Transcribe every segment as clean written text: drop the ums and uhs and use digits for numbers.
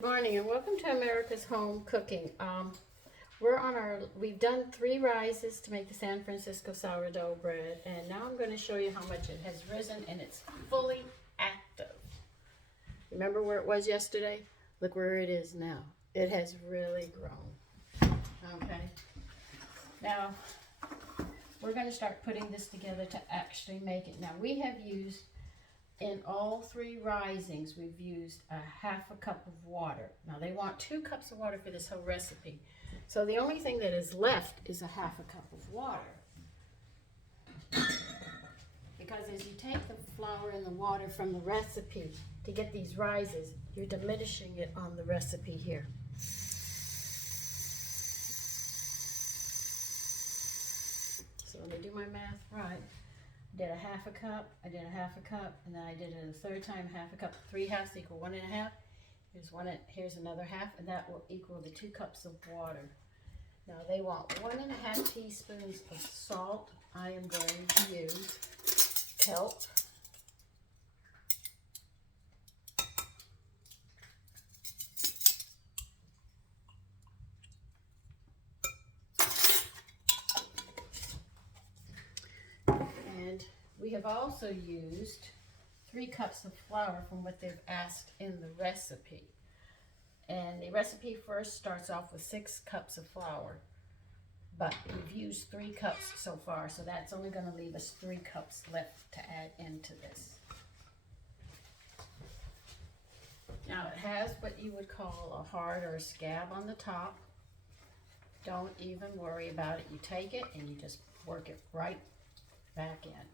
Good morning and welcome to America's Home Cooking. We've done 3 rises to make the San Francisco sourdough bread, and now I'm going to show you how much it has risen, and it's fully active. Remember where it was yesterday? Look where it is now. It has really grown. Okay. Now we're going to start putting this together to actually make it. Now we have used, in all 3 risings, we've used a half a cup of water. Now they want 2 cups of water for this whole recipe. So the only thing that is left is a half a cup of water. Because as you take the flour and the water from the recipe to get these rises, you're diminishing it on the recipe here. So let me do my math right. I did a half a cup, I did a half a cup, and then I did it a third time, half a cup. 3 halves equal 1 1/2. Here's another half, and that will equal the 2 cups of water. Now they want 1 1/2 teaspoons of salt. I am going to use kelp. And we have also used 3 cups of flour from what they've asked in the recipe. And the recipe first starts off with 6 cups of flour, but we've used 3 cups so far, so that's only going to leave us 3 cups left to add into this. Now it has what you would call a heart or a scab on the top. Don't even worry about it. You take it and you just work it right back in.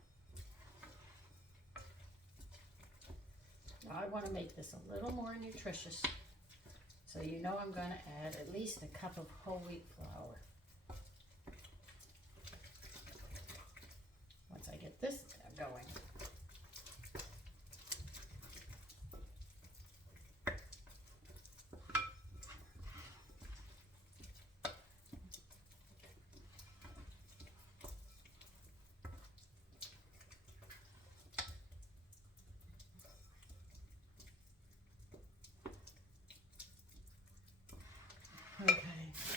Now I want to make this a little more nutritious, so you know I'm going to add at least a cup of whole wheat flour. Once I get this going. Okay,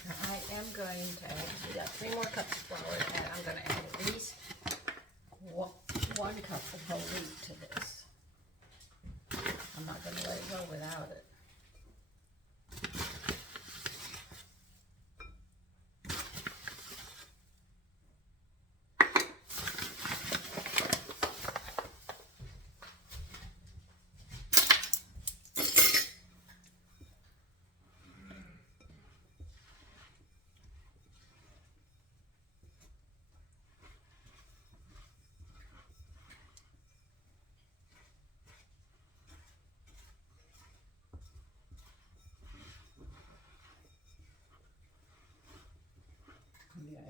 now I am going to add, we got 3 more cups of flour, and I'm going to add at least 1 cup of whole wheat to this. I'm not going to let it go without it. Yeah,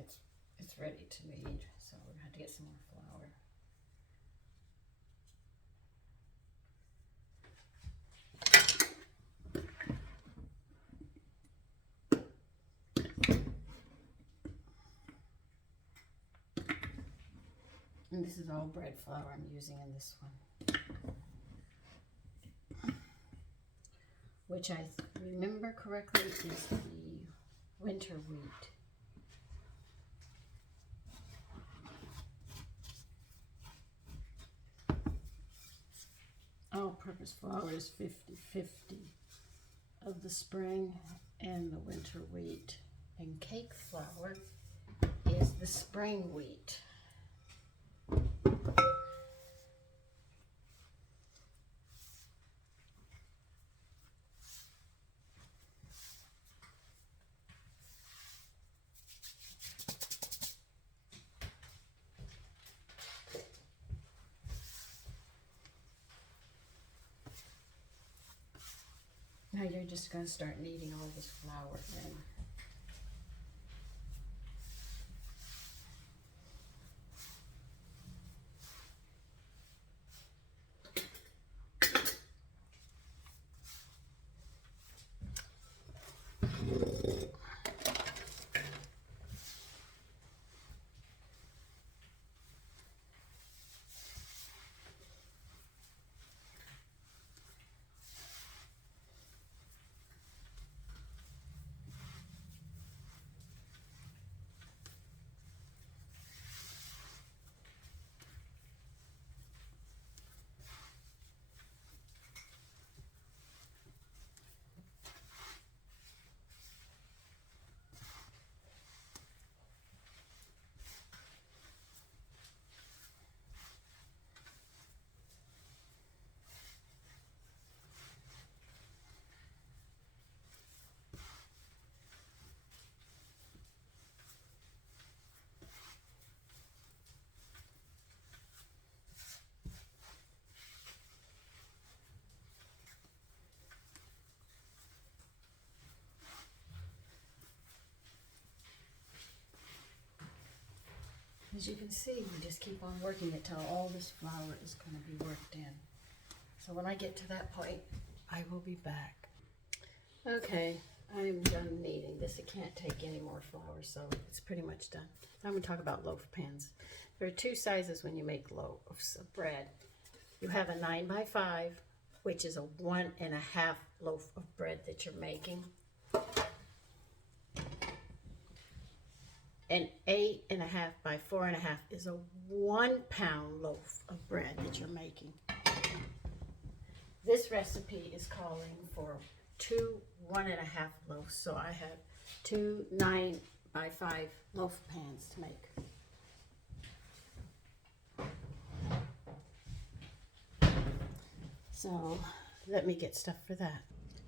it's ready to knead, so we're going to have to get some more flour. And this is all bread flour I'm using in this one, which I remember correctly is the winter wheat. All-purpose flour is 50-50 of the spring and the winter wheat. And cake flour is the spring wheat. Now you're just going to start kneading all this flour in. As you can see, you just keep on working it till all this flour is going to be worked in. So when I get to that point, I will be back. Okay, I'm done kneading this. It can't take any more flour, so it's pretty much done. I'm going to talk about loaf pans. There are two sizes when you make loaves of bread. You have a 9x5, which is a 1.5 loaf of bread that you're making. An 8.5 by 4.5 is a 1 pound loaf of bread that you're making. This recipe is calling for 2 1.5 loaves, so I have 2 9x5 loaf pans to make. So let me get stuff for that.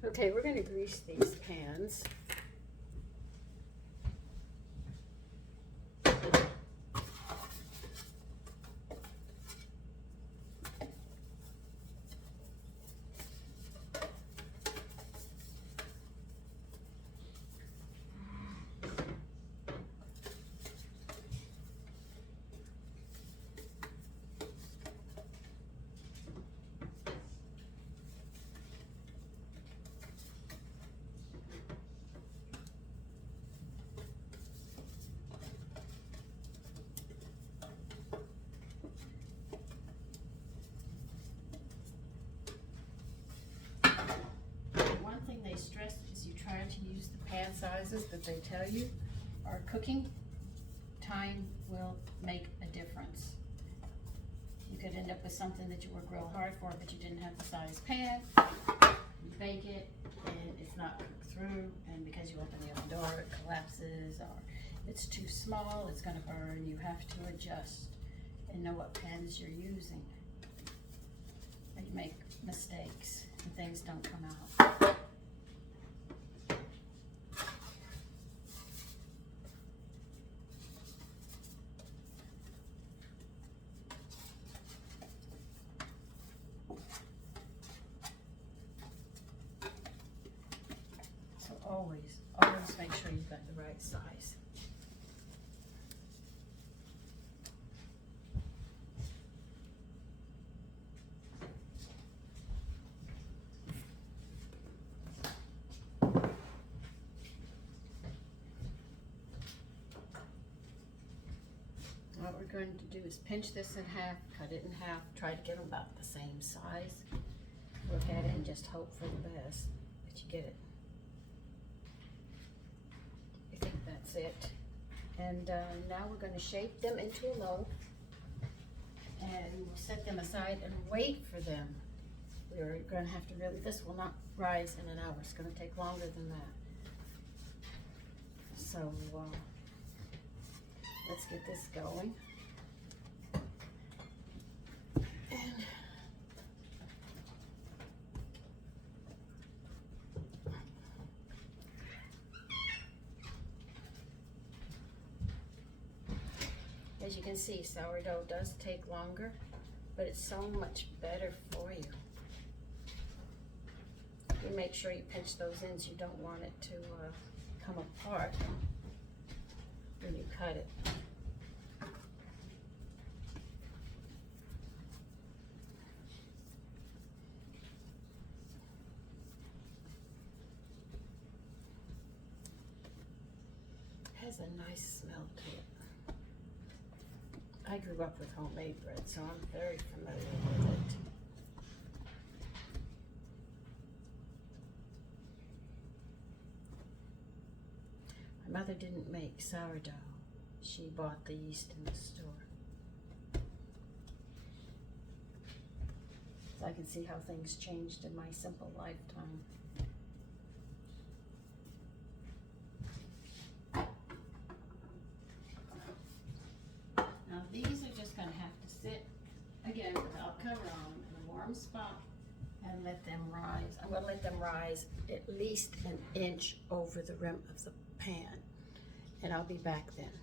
Okay, we're going to grease these pans. Stress is you try to use the pan sizes that they tell you are cooking. Time will make a difference. You could end up with something that you work real hard for, but you didn't have the size pan. You bake it and it's not cooked through, and because you open the oven door, it collapses, or it's too small, it's going to burn. You have to adjust and know what pans you're using. Or you make mistakes and things don't come out. Always make sure you've got the right size. What we're going to do is pinch this in half, cut it in half, try to get them about the same size. Look at it and just hope for the best that you get it. That's it. And now we're going to shape them into a loaf, and we'll set them aside and wait for them. We're going to have to really, this will not rise in an hour. It's going to take longer than that. So let's get this going. And as you can see, sourdough does take longer, but it's so much better for you. You make sure you pinch those ends. You don't want it to come apart when you cut it. It has a nice smell to it. I grew up with homemade bread, so I'm very familiar with it. My mother didn't make sourdough. She bought the yeast in the store. So I can see how things changed in my simple lifetime. Now these are just going to have to sit, again, without cover on, in a warm spot and let them rise. I'm going to let them rise at least an inch over the rim of the pan, and I'll be back then.